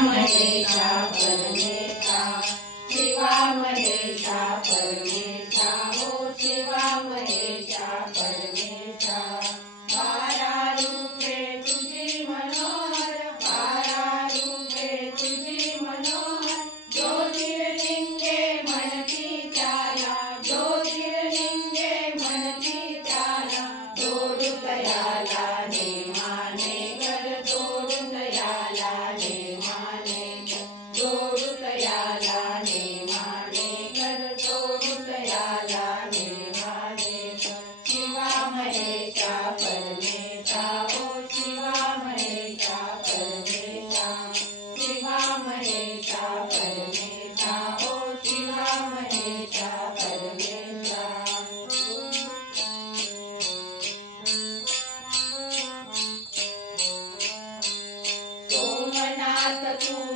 महेशा परमेशा, शिवा महेशा परमेशा, ओ शिवा महेशा परमेशा। 12 रूपे तुझी मनोहर, 12 रूपे तुझी मनोहर, ज्योतिर्लिंगे म्हणती त्याला, ज्योतिर्लिंगे म्हणती त्याला, जोडू तयाला नेमाने कर, जोडू तयाला नेमाने कर, जोडू तयाला नेमाने कर, जोडू तयाला नेमाने कर। शिवा महेशा परमेशा, ओ शिवा महेशा परमेशा, शिवा महेशा परमेशा, ओ शिवा महेशा परमेशा। सोमनाथ तू